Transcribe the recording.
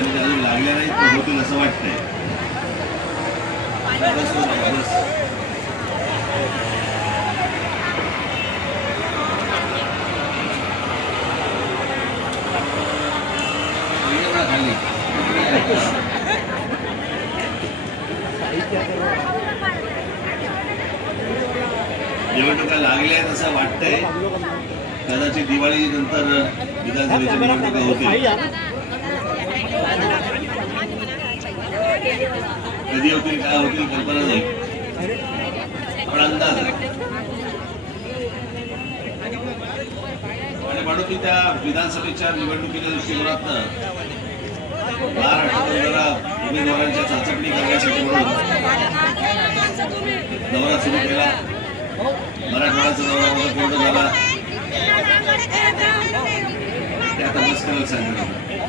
म्हणजे अजून लागल्या नाहीत पण होतील असं वाटतंय. निवडणुका लागल्या आहेत असं वाटतंय. कदाचित दिवाळी नंतर विधानसभेच्या निवडणुका होतील. कधी होतील काय होतील कल्पना नाही पण अंदाज आहे. आणि म्हणून की त्या विधानसभेच्या निवडणुकीच्या दृष्टिकोनातनं महाराष्ट्रात जरा उमेदवारांच्या चाचपणी करण्यासाठी म्हणून दौरा सुरू केला. मराठवाड्याचा दौरा मला पूर्ण झाला. त्या आता बस करायला सांगितलं.